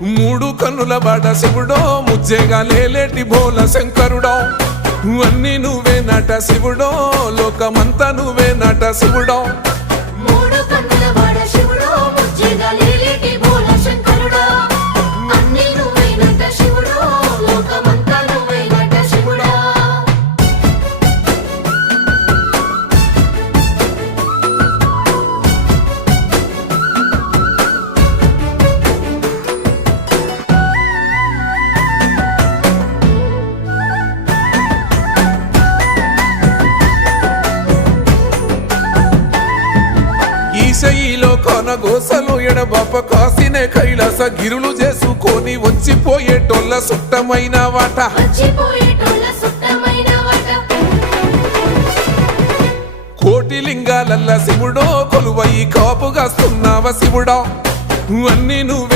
మూడు కన్నుల బాట శివుడో ముజ్జేగా లేలేటి భోల శంకరుడో అన్నీ నువ్వే నట శివుడో లోకమంతా నువ్వే నట శివుడో మూడు కన్నుల బాట శివుడో ముజ్జేగా లేలేటి భోల శంకరుడో అన్నీ నువ్వే నట శివుడో లోకమంతా నువ్వే నట శివుడో ఈశయిలో కొనగోసలు ఎడబాప కాసినే కైలాస గిరులు చేసుకొని వచ్చిపోయేటోళ్ళ సుట్టమైన వాట వచ్చిపోయేటోళ్ళ సుట్టమైన వాట కోటి లింగాలల్ల శివుడో కొలువయి కాపుగాస్తున్నావ శివుడా అన్నీ నువ్వే